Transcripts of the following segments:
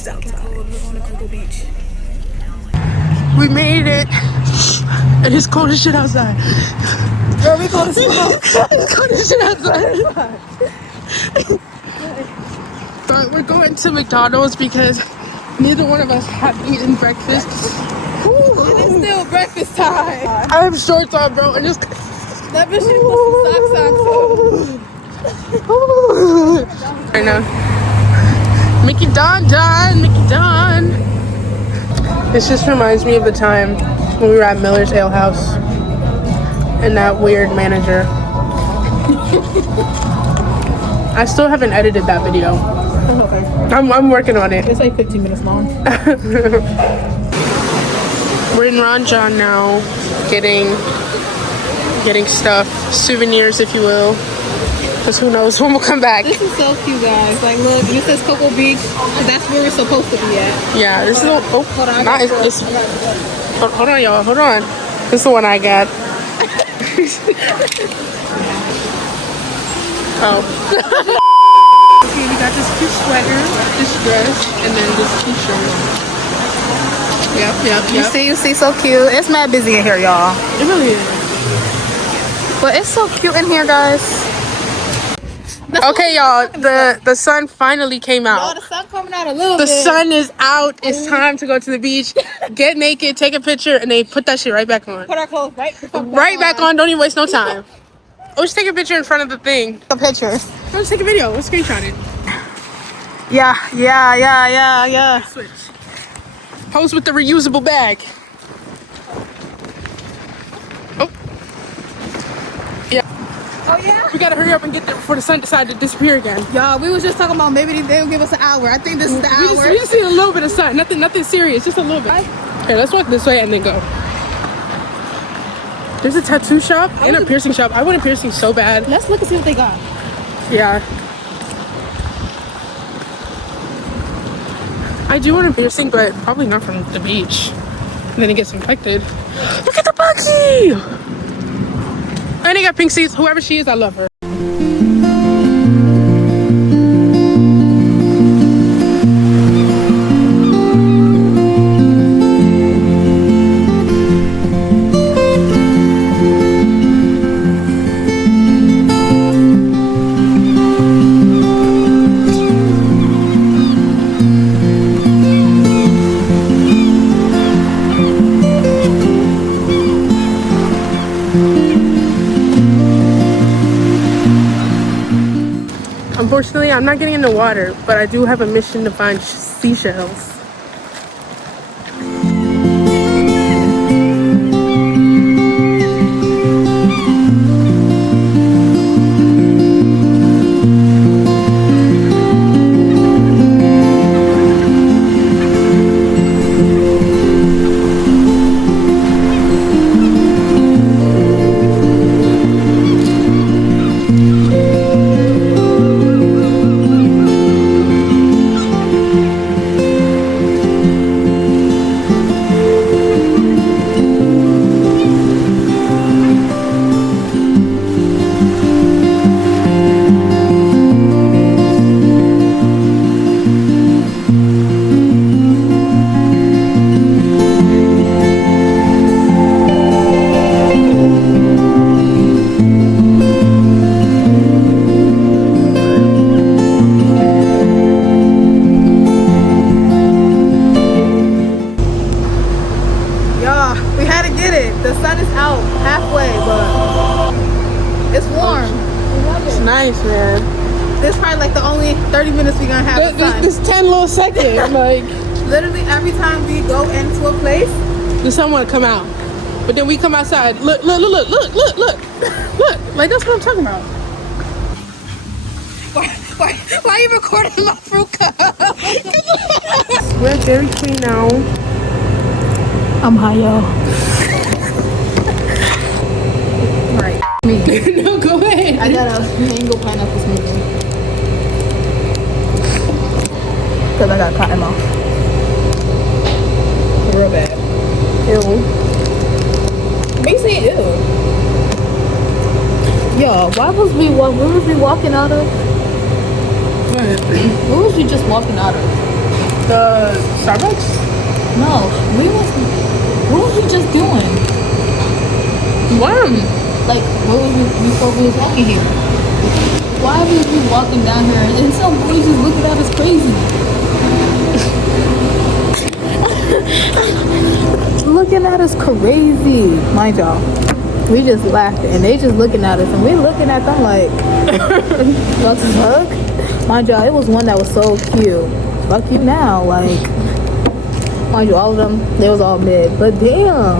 It's outside. We're going to Cocoa Beach. We made it. And it's cold as shit outside. Girl, we cold as fuck. It's cold as shit outside. But we're going to McDonald's because neither one of us have eaten breakfast. And it's still breakfast time. I have shorts on, bro, and it's... That bitch should put some socks on too. I know. Mickey Don. This just reminds me of the time when we were at Miller's Ale House and that weird manager. I still haven't edited that video. Okay. I'm working on it. It's like 15 minutes long. We're in Ron John now, getting stuff, souvenirs, if you will. Because who knows when we'll come back. This is so cute, guys. Like, look, this is Cocoa Beach. That's where we're supposed to be at. Yeah, this is Hold on, hold on, y'all. Hold on. This is the one I got. Oh. Okay, we got this cute sweater, this dress, and then this t-shirt. Yep. You see, so cute. It's mad busy in here, y'all. It really is. But it's so cute in here, guys. Okay, y'all. The sun finally came Y'all, out. the sun coming out a little The bit. sun is out. It's time to go to the beach, get naked, take a picture, and then put that shit right back on. Put our clothes Right back on. Don't even waste no time. Oh, just take a picture in front of the thing. The pictures. Oh, just take a video. Let's screenshot it. Yeah. Switch. Pose with the reusable bag. Oh. Yeah. Oh, yeah? We gotta hurry up and get there before the sun decides to disappear again. Y'all, we was just talking about maybe they'll give us an hour. I think this is the hour. We just need a little bit of sun. Nothing serious. Just a little bit. Okay, let's walk this way and then go. There's a tattoo shop and a piercing shop. I want a piercing so bad. Let's look and see what they got. Yeah. I do want a piercing, but probably not from the beach. And then it gets infected. Look at the buggy! And they got pink seats. Whoever she is, I love her. Unfortunately, I'm not getting in the water, but I do have a mission to find seashells. The sun is out halfway, but it's warm. It's nice, man. This is probably like the only 30 minutes we're gonna have the sun. This 10 little seconds, like literally every time we go into a place, the sun wanna come out. But then we come outside. Look. Like that's what I'm talking about. why are you recording my fruit cup? We're at Dairy Queen now. I'm high, y'all. Right. Me. No, go ahead. I got a mango pineapple smoothie. Because I got cotton mouth. Real bad. Ew. Basically, ew. Yo, where was we walking out of? What? Where was we just walking out of? The Starbucks? No, what was we just doing? Worm. Like, what was we before we was walking here? Why was we walking down here and some boys just looking at us crazy? Looking at us crazy. Mind y'all, we just laughed and they just looking at us and we looking at them like, what the fuck? Mind y'all, it was one that was so cute. Fuck you now, like, mind you, all of them, they was all mid, but damn,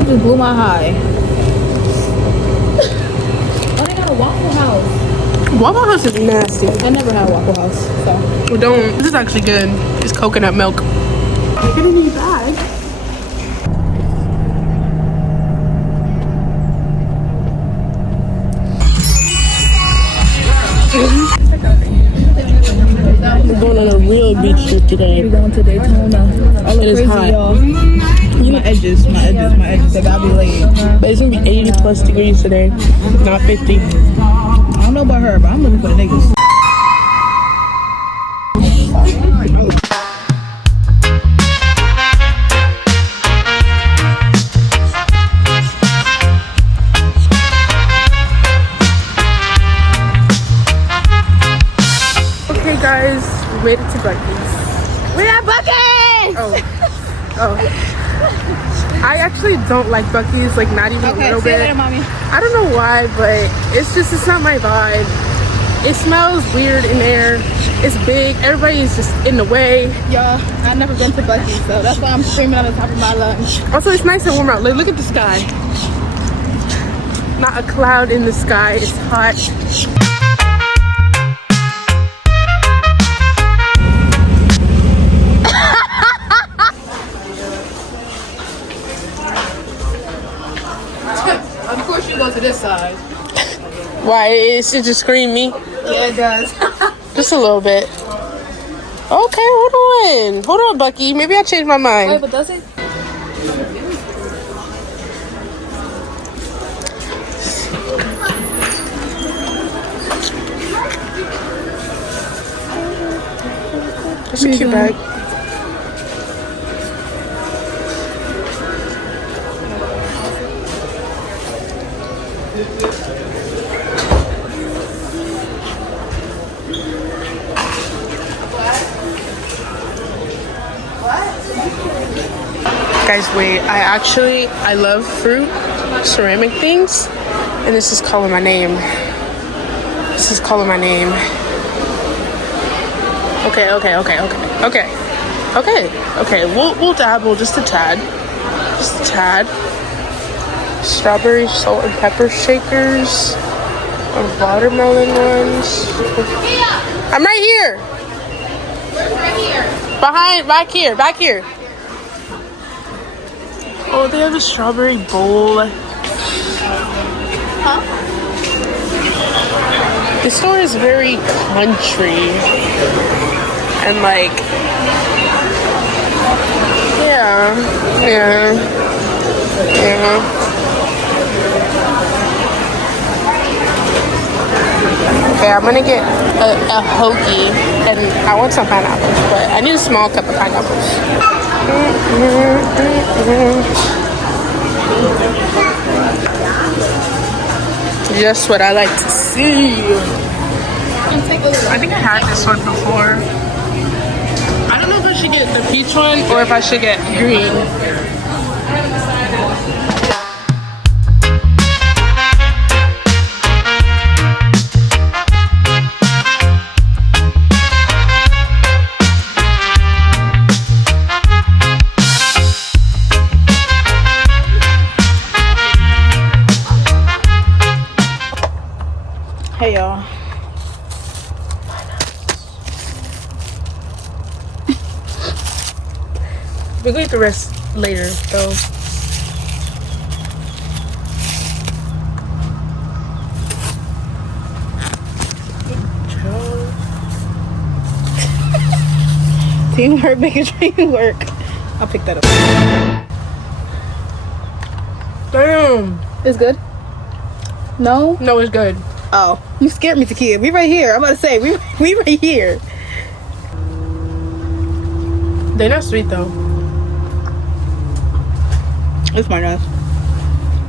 it just blew my high. Oh, they got a Waffle House. Waffle House is nasty. I never had a Waffle House, so. Well, don't. This is actually good. It's coconut milk. Get in your bag. We're going on a real beach trip today. We're going to Daytona. All It is crazy, hot. y'all. My edges, they gotta be laid. But it's gonna be 80 plus degrees today, not 50. I don't know about her, but I'm looking for the niggas. Okay, guys, we made it to Buc-ee's. We're at Buc-ee's! Oh. I actually don't like Buc-ee's, like not even a little see you bit. later, mommy. I don't know why, but it's not my vibe. It smells weird in there. It's big. Everybody's just in the way. Y'all, I've never been to Buc-ee's, so that's why I'm screaming on the top of my lungs. Also, it's nice and warm out. Like, look at the sky. Not a cloud in the sky. It's hot. Of course you go to this side. Why? It should just scream me. Yeah, it does. Just a little bit. Okay, hold on. Hold on, Bucky. Maybe I changed my mind. Wait, but does it? It's a cute bag. Guys, wait. I love fruit, ceramic things, and this is calling my name. This is calling my name. Okay. We'll dabble just a tad. Just a tad. Strawberry salt and pepper shakers. Or watermelon ones. I'm right here. Right here. Back here. Oh, they have a strawberry bowl. Huh? The store is very country. And like, yeah. Okay, I'm gonna get a hoagie, and I want some pineapples, but I need a small cup of pineapples. Just what I like to see. I think I had this one before. I don't know if I should get the peach one or if I should get green. Hey, y'all. We're going to rest later, though. Teamwork, make a dream work. I'll pick that up. Damn. It's good? No? No, it's good. Oh, you scared me, Takia. We right here. I'm about to say, we right here. They're not sweet though. It's my nose.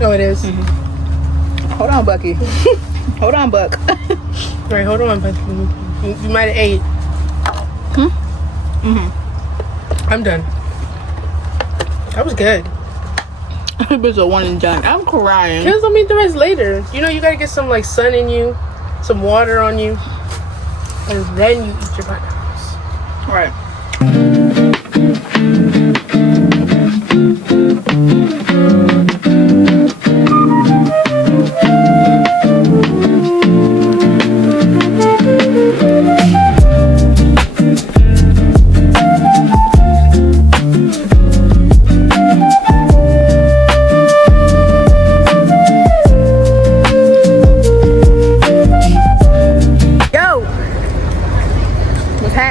Oh, it is. Hold on, Bucky. Hold on, Buck. Right, hold on, but you might have ate. I'm done. That was good. It was a one and done. I'm crying. Kids, I'll eat the rest later. You know, you gotta get some like sun in you, some water on you, and then you eat your bananas. Right.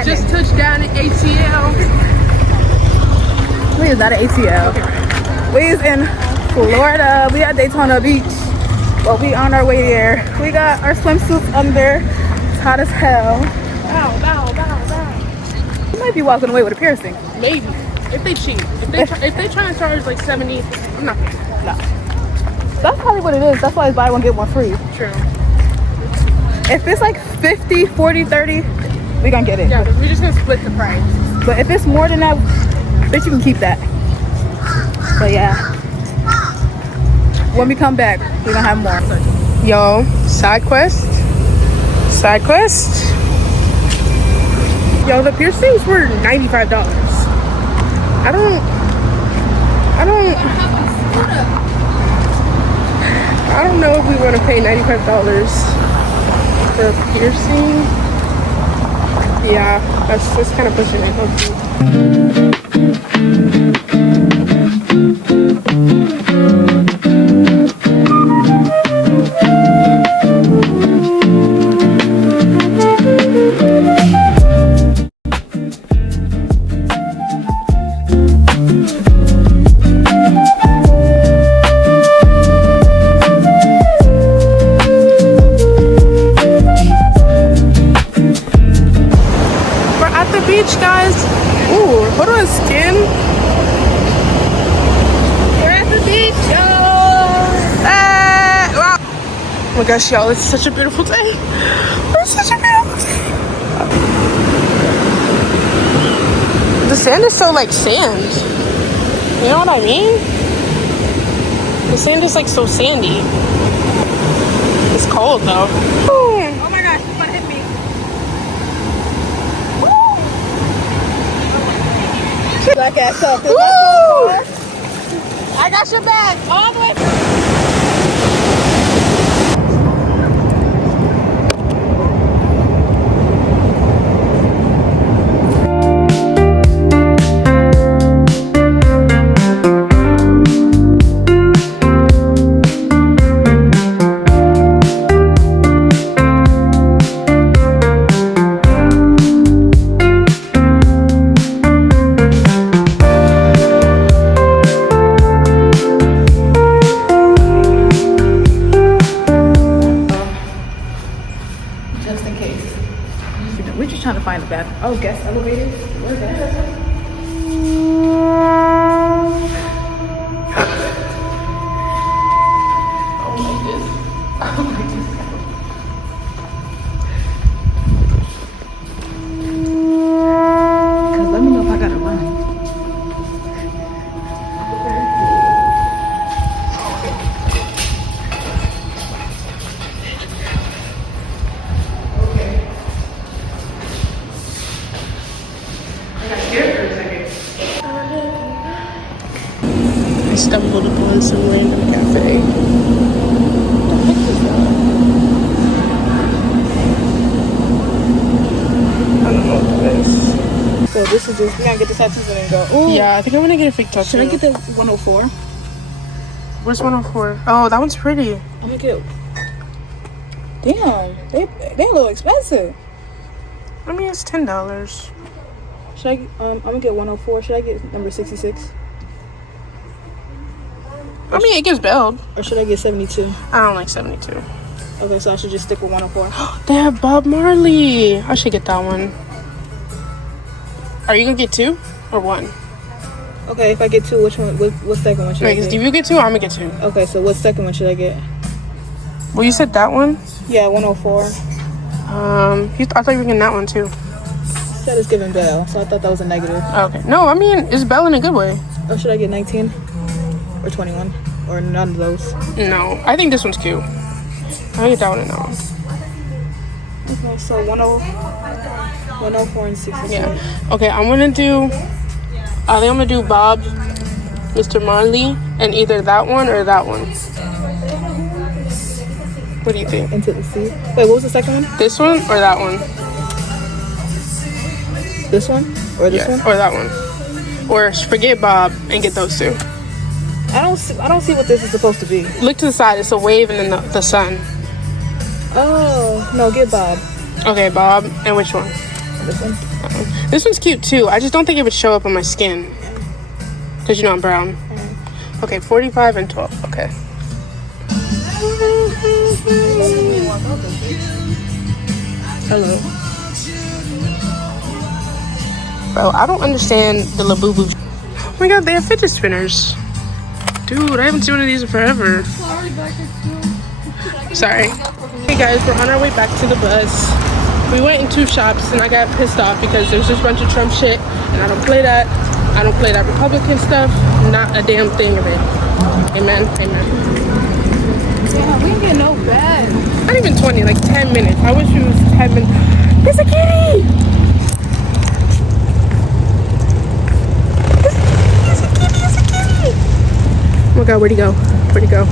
Just touched down at ATL. We is not at ATL. We is in Florida. We at Daytona Beach. Well, we on our way there. We got our swimsuits under. It's hot as hell. We might be walking away with a piercing. Maybe if they cheat. If they try to charge like 70, I'm not. No. That's probably what it is. That's why it's buy one get one free. True. If it's like 50, 40, 30, we gonna get it. Yeah, but we're just gonna split the price. But if it's more than that, bitch, you can keep that. But yeah, when we come back, we're gonna have more. Yo, side quest. Yo, the piercings were $95. I don't know if we want to pay $95 for a piercing. Yeah, that's kind of pushing it. Beach, guys. Ooh, what on skin? We're at the beach, Wow. Oh my gosh, y'all, it's such a beautiful day. It's such a beautiful day. The sand is so like sand. You know what I mean? The sand is like so sandy. It's cold though. Oh my gosh, it's gonna hit me. Black ass up. Woo! I got your back all the way. Just in case. We're just trying to find the bathroom. Oh, guest elevators. Where's that? Oh my goodness. Oh my goodness. Cause let me know if I gotta run. I stumbled upon some random cafe. I don't know what that is. So this is just, we're gonna get the tattoos and then go. Ooh. Yeah, I think I'm gonna get a fake tattoo. Should I get the 104? Where's 104? Oh, that one's pretty. I'm gonna get. Damn, they a little expensive. I mean, it's $10. Should I? I'm gonna get 104. Should I get number 66? I mean, it gives build. Or should I get 72? I don't like 72. Okay, so I should just stick with 104. They have Bob Marley. I should get that one. Are you gonna get two? or one? Okay, if I get 2, which one? What second one should I Wait, get? if you get 2, I'm gonna get 2. Okay, so what second one should I get? Well, you said that one? Yeah, 104. I thought you were getting that one too. Said it's giving Bell, so I thought that was a negative. Okay. No, I mean, it's Bell in a good way. Oh, should I get 19? Or 21? Or none of those? No, I think this one's cute. I'll get that one and that one. Okay, so 104 and 67. Yeah. Okay, I think I'm gonna do Bob, Mr. Marley, and either that one or that one. What do you think? Into the sea. Wait, what was the second one? This one or that one? This one? Or this one? Or that one. Or forget Bob and get those 2. I don't see what this is supposed to be. Look to the side. It's a wave and then the sun. Oh, no, get Bob. Okay, Bob. And which one? This one. This one's cute too. I just don't think it would show up on my skin. Because you know I'm brown. Okay, 45 and 12. Okay. Hello. Bro, I don't understand the Labubu. Oh my god, they have fidget spinners. Dude, I haven't seen one of these in forever. Sorry. Hey guys, we're on our way back to the bus. We went in 2 shops and I got pissed off because there's just a bunch of Trump shit and I don't play that. I don't play that Republican stuff. Not a damn thing of it. Amen. Amen. Yeah, we ain't get no bag. Not even 20, like 10 minutes. I wish it was 10 minutes. There's a kitty! There's a kitty! Oh my god, where'd he go? Where'd he go?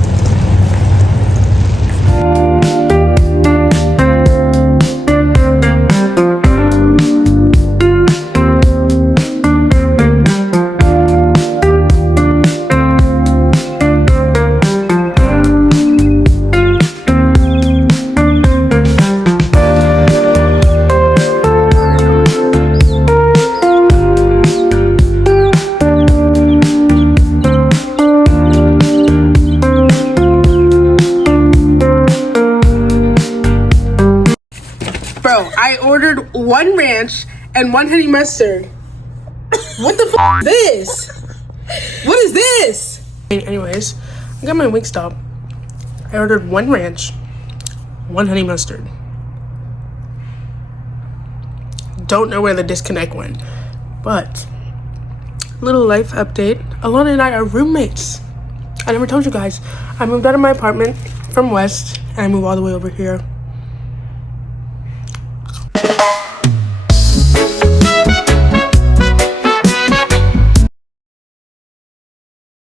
Bro, I ordered 1 ranch and 1 honey mustard. What the f*** is this? What is this? Anyways, I got my Wingstop. I ordered 1 ranch, 1 honey mustard. Don't know where the disconnect went, but little life update. Alana and I are roommates. I never told you guys. I moved out of my apartment from West and I moved all the way over here.